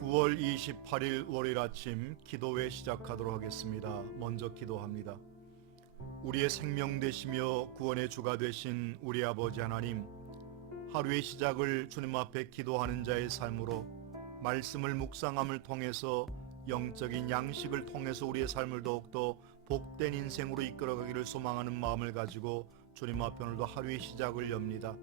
9월 28일 월요일 아침 기도회 시작하도록 하겠습니다. 먼저 기도합니다. 우리의 생명 되시며 구원의 주가 되신 우리 아버지 하나님, 하루의 시작을 주님 앞에 기도하는 자의 삶으로 말씀을 묵상함을 통해서 영적인 양식을 통해서 우리의 삶을 더욱더 복된 인생으로 이끌어가기를 소망하는 마음을 가지고 주님 앞에 오늘도 하루의 시작을 엽니다.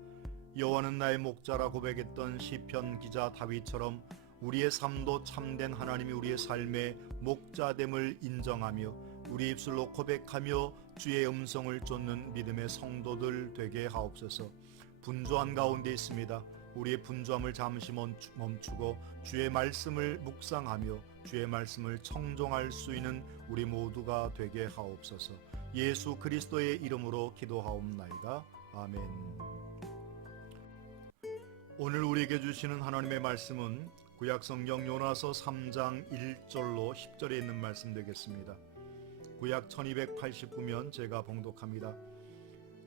여호와는 나의 목자라 고백했던 시편 기자 다윗처럼 우리의 삶도 참된 하나님이 우리의 삶의 목자됨을 인정하며 우리 입술로 고백하며 주의 음성을 쫓는 믿음의 성도들 되게 하옵소서. 분주한 가운데 있습니다. 우리의 분주함을 잠시 멈추고 주의 말씀을 묵상하며 주의 말씀을 청종할 수 있는 우리 모두가 되게 하옵소서. 예수 그리스도의 이름으로 기도하옵나이다. 아멘. 오늘 우리에게 주시는 하나님의 말씀은 구약성경 요나서 3장 1절로 10절에 있는 말씀 되겠습니다. 구약 1289면 제가 봉독합니다.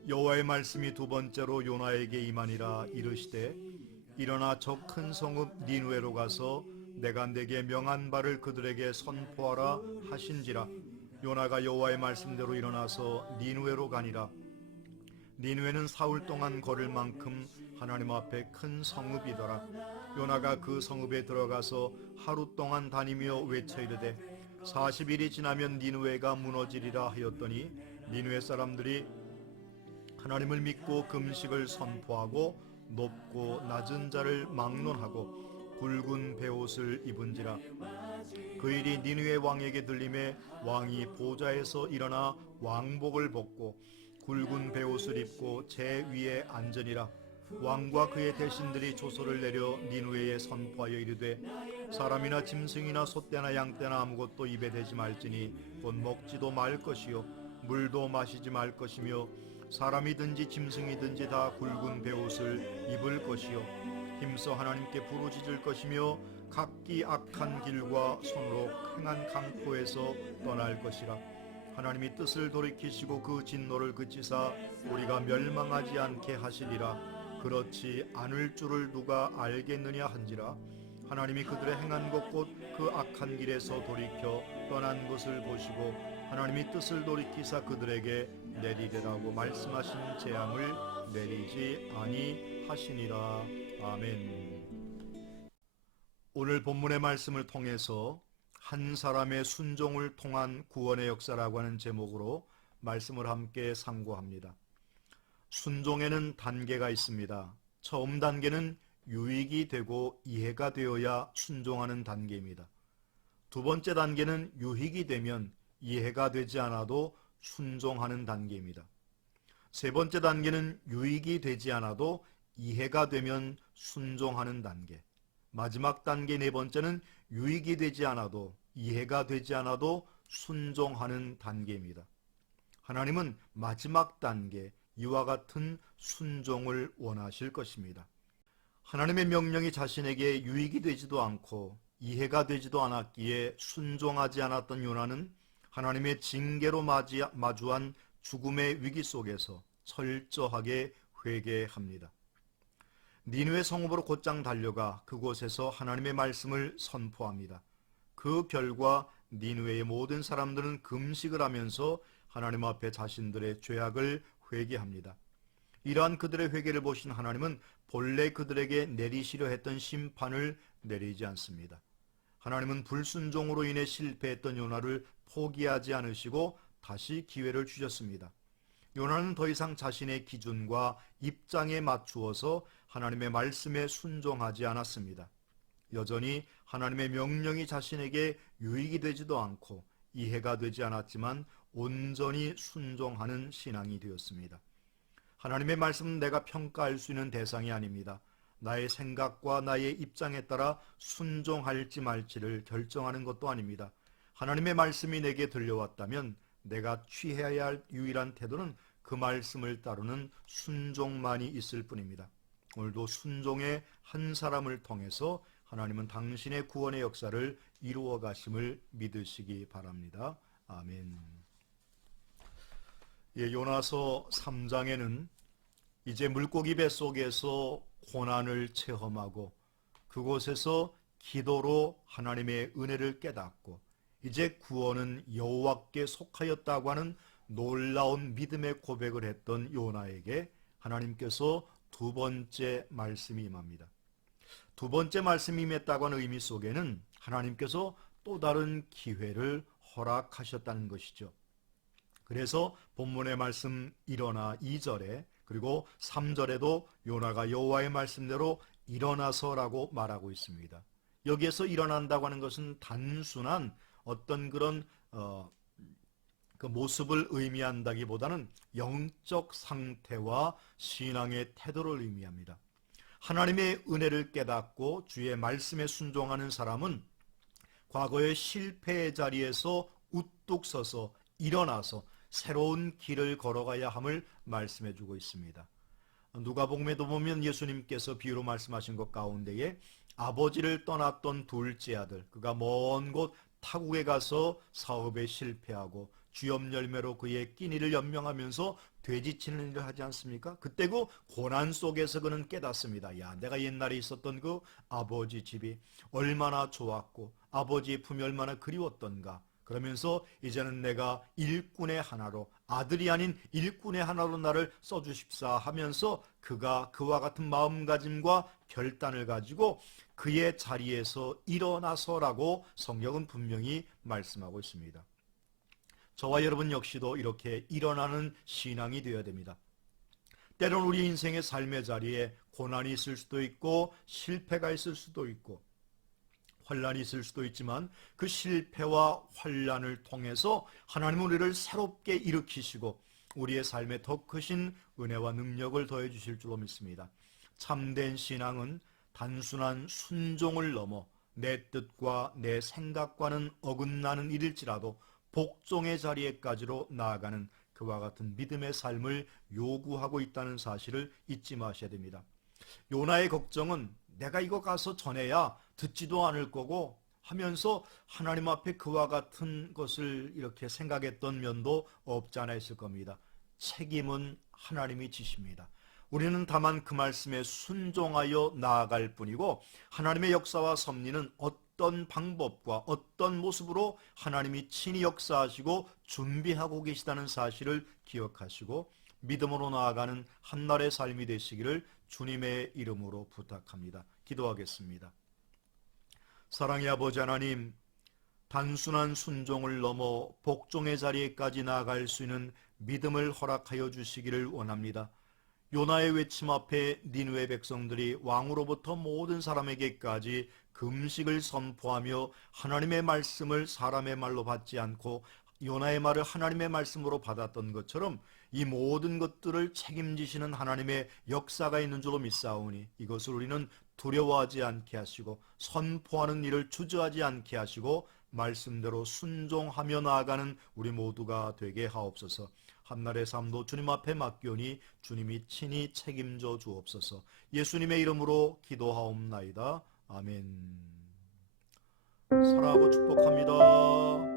여호와의 말씀이 두 번째로 요나에게 임하니라. 이르시되 일어나 저 큰 성읍 니느웨로 가서 내가 네게 명한 바를 그들에게 선포하라 하신지라. 요나가 여호와의 말씀대로 일어나서 니느웨로 가니라. 니느웨는 사흘 동안 걸을 만큼 하나님 앞에 큰 성읍이더라. 요나가 그 성읍에 들어가서 하루 동안 다니며 외쳐 이르되 40일이 지나면 니느웨가 무너지리라 하였더니 니느웨 사람들이 하나님을 믿고 금식을 선포하고 높고 낮은 자를 막론하고 굵은 베옷을 입은지라. 그 일이 니느웨 왕에게 들림에 왕이 보좌에서 일어나 왕복을 벗고 굵은 베옷을 입고 제 위에 앉으니라. 왕과 그의 대신들이 조서를 내려 니느웨에 선포하여 이르되 사람이나 짐승이나 소떼나 양떼나 아무것도 입에 대지 말지니 곧 먹지도 말 것이요 물도 마시지 말 것이며 사람이든지 짐승이든지 다 굵은 베옷을 입을 것이요 힘써 하나님께 부르짖을 것이며 각기 악한 길과 손으로 행한 강포에서 떠날 것이라. 하나님이 뜻을 돌이키시고 그 진노를 그치사 우리가 멸망하지 않게 하시리라. 그렇지 않을 줄을 누가 알겠느냐 한지라. 하나님이 그들의 행한 것 곧 그 악한 길에서 돌이켜 떠난 것을 보시고 하나님이 뜻을 돌이키사 그들에게 내리리라고 말씀하신 재앙을 내리지 아니하시니라. 아멘. 오늘 본문의 말씀을 통해서 한 사람의 순종을 통한 구원의 역사라고 하는 제목으로 말씀을 함께 상고합니다. 순종에는 단계가 있습니다. 처음 단계는 유익이 되고 이해가 되어야 순종하는 단계입니다. 두 번째 단계는 유익이 되면 이해가 되지 않아도 순종하는 단계입니다. 세 번째 단계는 유익이 되지 않아도 이해가 되면 순종하는 단계. 마지막 단계 네 번째는 유익이 되지 않아도 이해가 되지 않아도 순종하는 단계입니다. 하나님은 마지막 단계 이와 같은 순종을 원하실 것입니다. 하나님의 명령이 자신에게 유익이 되지도 않고 이해가 되지도 않았기에 순종하지 않았던 요나는 하나님의 징계로 마주한 죽음의 위기 속에서 철저하게 회개합니다. 니느웨 성읍으로 곧장 달려가 그곳에서 하나님의 말씀을 선포합니다. 그 결과 니느웨의 모든 사람들은 금식을 하면서 하나님 앞에 자신들의 죄악을 회개합니다. 이러한 그들의 회개를 보신 하나님은 본래 그들에게 내리시려 했던 심판을 내리지 않습니다. 하나님은 불순종으로 인해 실패했던 요나를 포기하지 않으시고 다시 기회를 주셨습니다. 요나는 더 이상 자신의 기준과 입장에 맞추어서 하나님의 말씀에 순종하지 않았습니다. 여전히 하나님의 명령이 자신에게 유익이 되지도 않고 이해가 되지 않았지만 온전히 순종하는 신앙이 되었습니다. 하나님의 말씀은 내가 평가할 수 있는 대상이 아닙니다. 나의 생각과 나의 입장에 따라 순종할지 말지를 결정하는 것도 아닙니다. 하나님의 말씀이 내게 들려왔다면 내가 취해야 할 유일한 태도는 그 말씀을 따르는 순종만이 있을 뿐입니다. 오늘도 순종의 한 사람을 통해서 하나님은 당신의 구원의 역사를 이루어 가심을 믿으시기 바랍니다. 아멘. 요나서 3장에는 이제 물고기 뱃속에서 고난을 체험하고 그곳에서 기도로 하나님의 은혜를 깨닫고 이제 구원은 여호와께 속하였다고 하는 놀라운 믿음의 고백을 했던 요나에게 하나님께서 두 번째 말씀이 임합니다. 두 번째 말씀이 임했다고 하는 의미 속에는 하나님께서 또 다른 기회를 허락하셨다는 것이죠. 그래서 본문의 말씀 일어나 2절에 그리고 3절에도 요나가 여호와의 말씀대로 일어나서라고 말하고 있습니다. 여기에서 일어난다고 하는 것은 단순한 어떤 그런 그 모습을 의미한다기보다는 영적 상태와 신앙의 태도를 의미합니다. 하나님의 은혜를 깨닫고 주의 말씀에 순종하는 사람은 과거의 실패의 자리에서 우뚝 서서 일어나서 새로운 길을 걸어가야 함을 말씀해 주고 있습니다. 누가복음에도 보면 예수님께서 비유로 말씀하신 것 가운데에 아버지를 떠났던 둘째 아들, 그가 먼 곳 타국에 가서 사업에 실패하고 주염 열매로 그의 끼니를 연명하면서 돼지치는 일을 하지 않습니까? 그때 그 고난 속에서 그는 깨닫습니다. 야, 내가 옛날에 있었던 그 아버지 집이 얼마나 좋았고 아버지의 품이 얼마나 그리웠던가. 그러면서 이제는 내가 일꾼의 하나로, 아들이 아닌 일꾼의 하나로 나를 써주십사 하면서 그가 그와 같은 마음가짐과 결단을 가지고 그의 자리에서 일어나서라고 성경은 분명히 말씀하고 있습니다. 저와 여러분 역시도 이렇게 일어나는 신앙이 되어야 됩니다. 때로는 우리 인생의 삶의 자리에 고난이 있을 수도 있고 실패가 있을 수도 있고 환란이 있을 수도 있지만 그 실패와 환란을 통해서 하나님은 우리를 새롭게 일으키시고 우리의 삶에 더 크신 은혜와 능력을 더해 주실 줄로 믿습니다. 참된 신앙은 단순한 순종을 넘어 내 뜻과 내 생각과는 어긋나는 일일지라도 복종의 자리에까지로 나아가는 그와 같은 믿음의 삶을 요구하고 있다는 사실을 잊지 마셔야 됩니다. 요나의 걱정은 내가 이거 가서 전해야 듣지도 않을 거고 하면서 하나님 앞에 그와 같은 것을 이렇게 생각했던 면도 없지 않아 있을 겁니다. 책임은 하나님이 지십니다. 우리는 다만 그 말씀에 순종하여 나아갈 뿐이고 하나님의 역사와 섭리는 어떤 방법과 어떤 모습으로 하나님이 친히 역사하시고 준비하고 계시다는 사실을 기억하시고 믿음으로 나아가는 한날의 삶이 되시기를 주님의 이름으로 부탁합니다. 기도하겠습니다. 사랑의 아버지 하나님, 단순한 순종을 넘어 복종의 자리에까지 나아갈 수 있는 믿음을 허락하여 주시기를 원합니다. 요나의 외침 앞에 니느웨 백성들이 왕으로부터 모든 사람에게까지 금식을 선포하며 하나님의 말씀을 사람의 말로 받지 않고 요나의 말을 하나님의 말씀으로 받았던 것처럼 이 모든 것들을 책임지시는 하나님의 역사가 있는 줄로 믿사오니 이것을 우리는 두려워하지 않게 하시고 선포하는 일을 주저하지 않게 하시고 말씀대로 순종하며 나아가는 우리 모두가 되게 하옵소서. 한날의 삶도 주님 앞에 맡기오니 주님이 친히 책임져 주옵소서. 예수님의 이름으로 기도하옵나이다. 아멘. 사랑하고 축복합니다.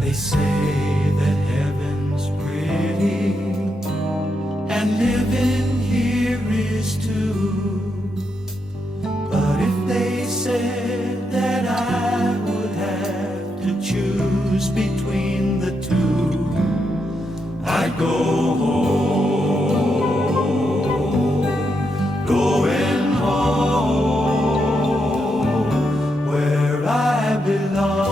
They say that heaven's pretty and living here is too. But if they said that I would have to choose between the two, I'd go home, going home where I belong.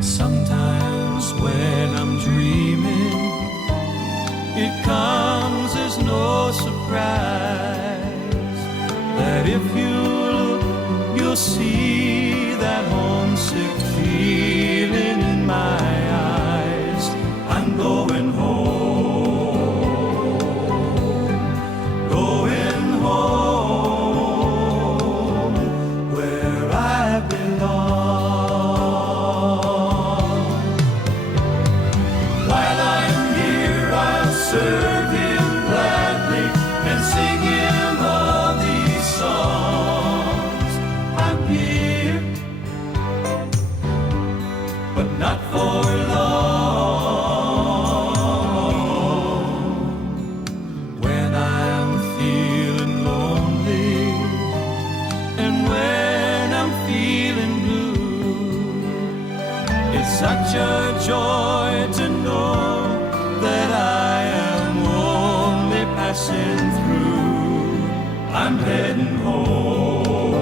Sometimes when I'm dreaming, it comes as no surprise that if you look, you'll see that homesick feeling in my eyes. I'm going home. passing through. I'm heading home.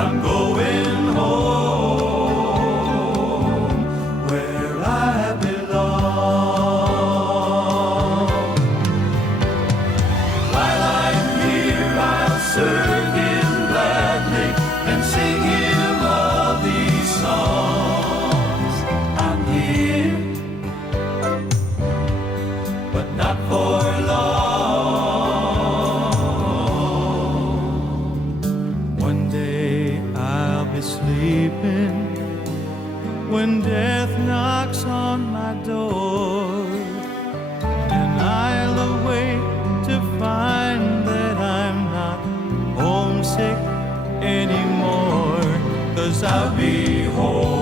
I'm going home where I belong. While I'm here, I'll serve Him gladly and sing Him all these songs. I'm here, but not for long. One day I'll be sleeping when death knocks on my door, and I'll awake to find that I'm not homesick anymore, 'cause I'll be home.